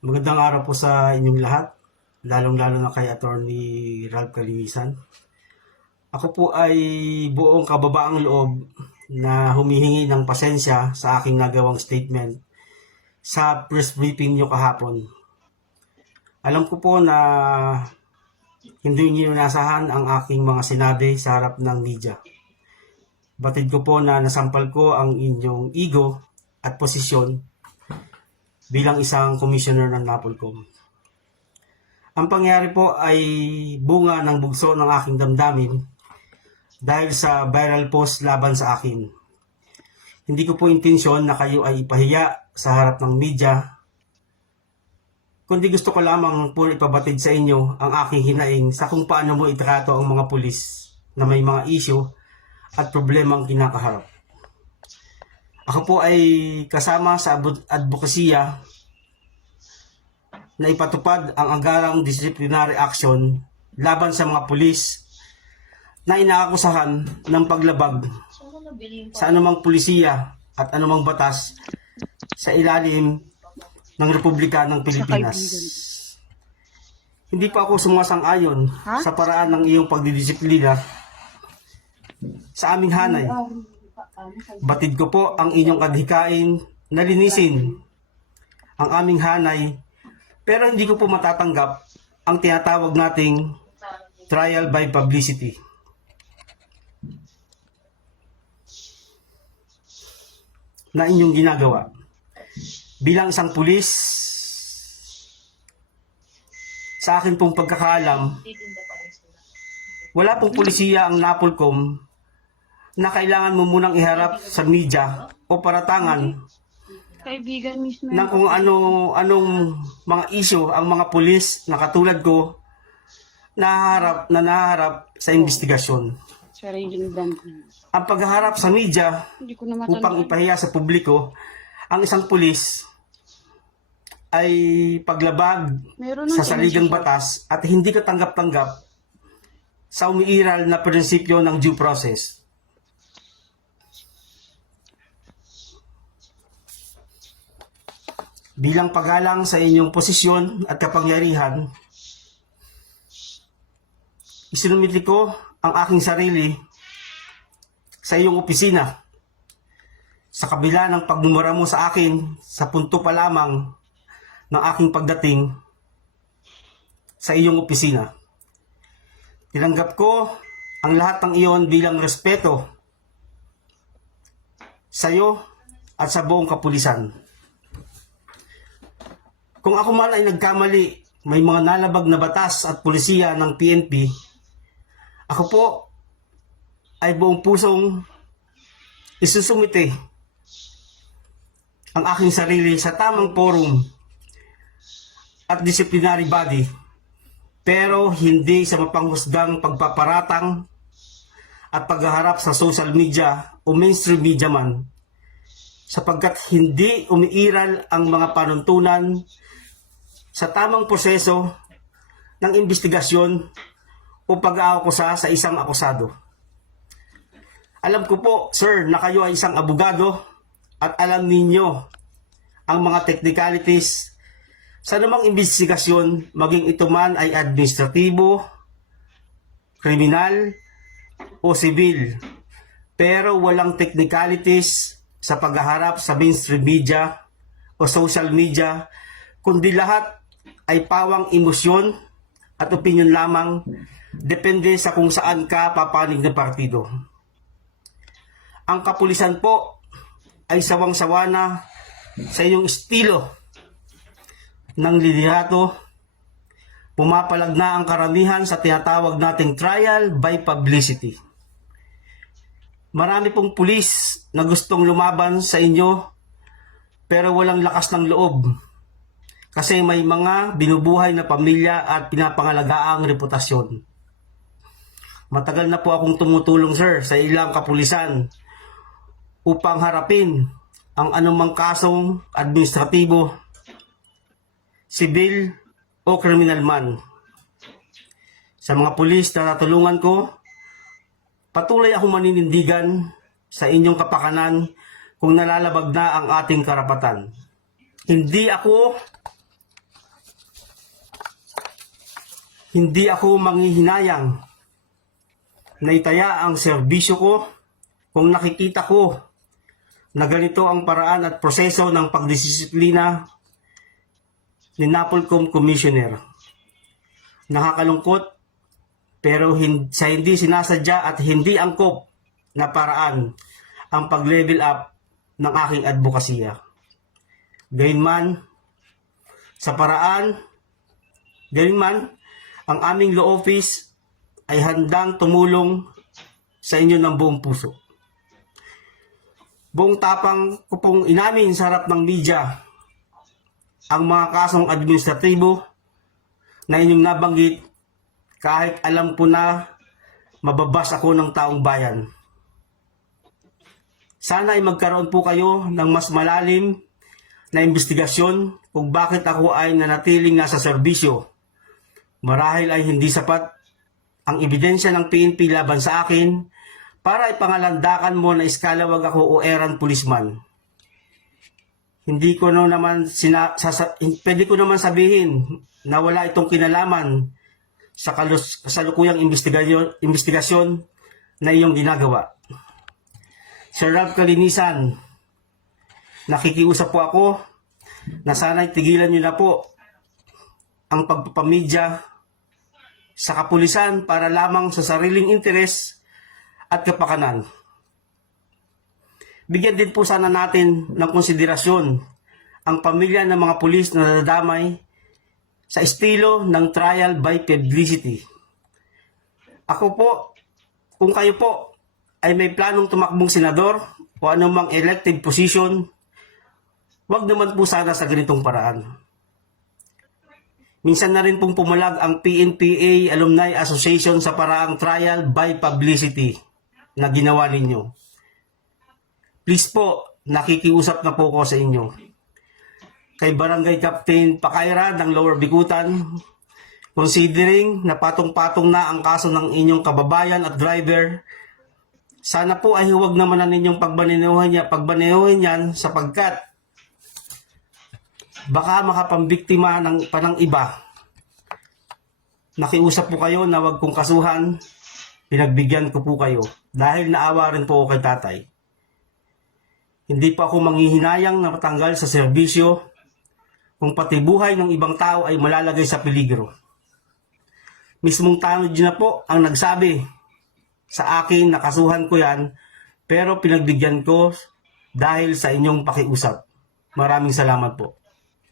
Magandang araw po sa inyong lahat, lalong-lalo na kay Attorney Ralph Kalinisan. Ako po ay buong kababaang loob na humihingi ng pasensya sa aking nagawang statement sa press briefing nyo kahapon. Alam ko po na hindi niyo inasahan ang aking mga sinabi sa harap ng media. Batid ko po na nasampal ko ang inyong ego at posisyon bilang isang commissioner ng NAPOLCOM. Ang pangyari po ay bunga ng bugso ng aking damdamin dahil sa viral post laban sa akin. Hindi ko po intensyon na kayo ay ipahiya sa harap ng media, kundi gusto ko lamang po ipabatid sa inyo ang aking hinaing sa kung paano mo itrato ang mga pulis na may mga issue at problemang kinakaharap. Ako po ay kasama sa advokasya na ipatupad ang agarang disciplinary action laban sa mga pulis na inaakusahan ng paglabag sa anumang pulisiya at anumang batas sa ilalim ng Republika ng Pilipinas. Hindi pa ako sumasang-ayon sa paraan ng iyong pagdidisiplina sa aming hanay. Batid ko po ang inyong adhikain na linisin ang aming hanay, pero hindi ko po matatanggap ang tinatawag nating trial by publicity. Na inyong ginagawa. Bilang isang pulis, sa akin pong pagkakaalam, wala pong pulisiya ang NAPOLCOM na kailangan mo munang iharap sa media o paratangan Kaibigan mismo. ng kung anong mga issue ang mga pulis na katulad ko naharap sa investigasyon. Sariling brand. Ang pagharap sa media Hindi ko na upang matandaan. ipahiya sa publiko ang isang pulis ay paglabag Meron nun sa saligang siya. batas at hindi katanggap-tanggap sa umiiral na prinsipyo ng due process. Bilang paggalang sa inyong posisyon at kapangyarihan, isinumiti ko ang aking sarili sa iyong opisina. Sa kabila ng pagmumura mo sa akin sa punto pa lamang ng aking pagdating sa iyong opisina. Tinanggap ko ang lahat ng iyon bilang respeto sa iyo at sa buong kapulisan. Kung ako man ay nagkamali, may mga nalabag na batas at pulisiya ng PNP, ako po ay buong pusong isusumite ang aking sarili sa tamang forum at disciplinary body, pero hindi sa mapanghusgang pagpaparatang at paghaharap sa social media o mainstream media man, sapagkat hindi umiiral ang mga panuntunan sa tamang proseso ng investigasyon o pag-aakusa sa isang akusado. Alam ko po, sir, na kayo ay isang abogado at alam ninyo ang mga technicalities sa namang investigasyon, maging ito man ay administratibo, kriminal, o sibil. Pero walang technicalities sa paghaharap sa mainstream media o social media, kundi lahat ay pawang emosyon at opinion lamang, depende sa kung saan ka papanig ng partido. Ang kapulisan po ay sawang-sawa na sa iyong estilo ng liderato. Pumapalag na ang karamihan sa tinatawag nating trial by publicity. Marami pong pulis na gustong lumaban sa inyo pero walang lakas ng loob kasi may mga binubuhay na pamilya at pinapangalagaang reputasyon. Matagal na po akong tumutulong, sir, sa ilang kapulisan upang harapin ang anumang kasong administratibo, sibil o kriminal man. Sa mga pulis na natulungan ko, patuloy akong maninindigan sa inyong kapakanan kung nalalabag na ang ating karapatan. Hindi ako Hindi ako manghihinayang na itaya ang serbisyo ko kung nakikita ko na ganito ang paraan at proseso ng pagdisiplina ni NAPOLCOM Commissioner. Nakakalungkot pero sa hindi sinasadya at hindi angkop na paraan ang pag-level up ng aking advokasya. Gayunman, ang aming law office ay handang tumulong sa inyo ng buong puso. Buong tapang ko pong inamin sa harap ng media ang mga kasong administratibo na inyong nabanggit kahit alam po na mababas ako ng taong bayan. Sana ay magkaroon po kayo ng mas malalim na investigasyon kung bakit ako ay nanatiling nasa serbisyo. Marahil ay hindi sapat ang ebidensya ng PNP laban sa akin para ipangalandakan mo na iskalawag ako o errand policeman. Hindi ko naman pwede ko naman sabihin na wala itong kinalaman sa kasalukuyang investigasyon na iyong ginagawa. Sir Ralph Calinisan, nakikiusap po ako na sana'y tigilan niyo na po ang pagpapamedya sa kapulisan para lamang sa sariling interes at kapakanan. Bigyan din po sana natin ng konsiderasyon ang pamilya ng mga pulis na nadadamay sa estilo ng trial by publicity. Ako po, kung kayo po ay may planong tumakbong senador o anumang elected position, wag naman po sana sa ganitong paraan. Minsan na rin pong pumulag ang PNPA Alumni Association sa paraang trial by publicity na ginawa ninyo. Please po, nakikiusap na po ko sa inyo. Kay Barangay Captain Pakaira ng Lower Bikutan, considering na patong-patong na ang kaso ng inyong kababayan at driver, sana po ay huwag naman na ninyong pagbanehuhin yan sapagkat baka makapambiktima pa ng iba. Nakiusap po kayo na wag kong kasuhan, pinagbigyan ko po kayo dahil naawa rin po ako kay tatay. Hindi pa ako manghihinayang na matanggal sa serbisyo kung pati buhay ng ibang tao ay malalagay sa peligro. Mismong tanod na po ang nagsabi sa akin na kasuhan ko yan pero pinagbigyan ko dahil sa inyong pakiusap. Maraming salamat po.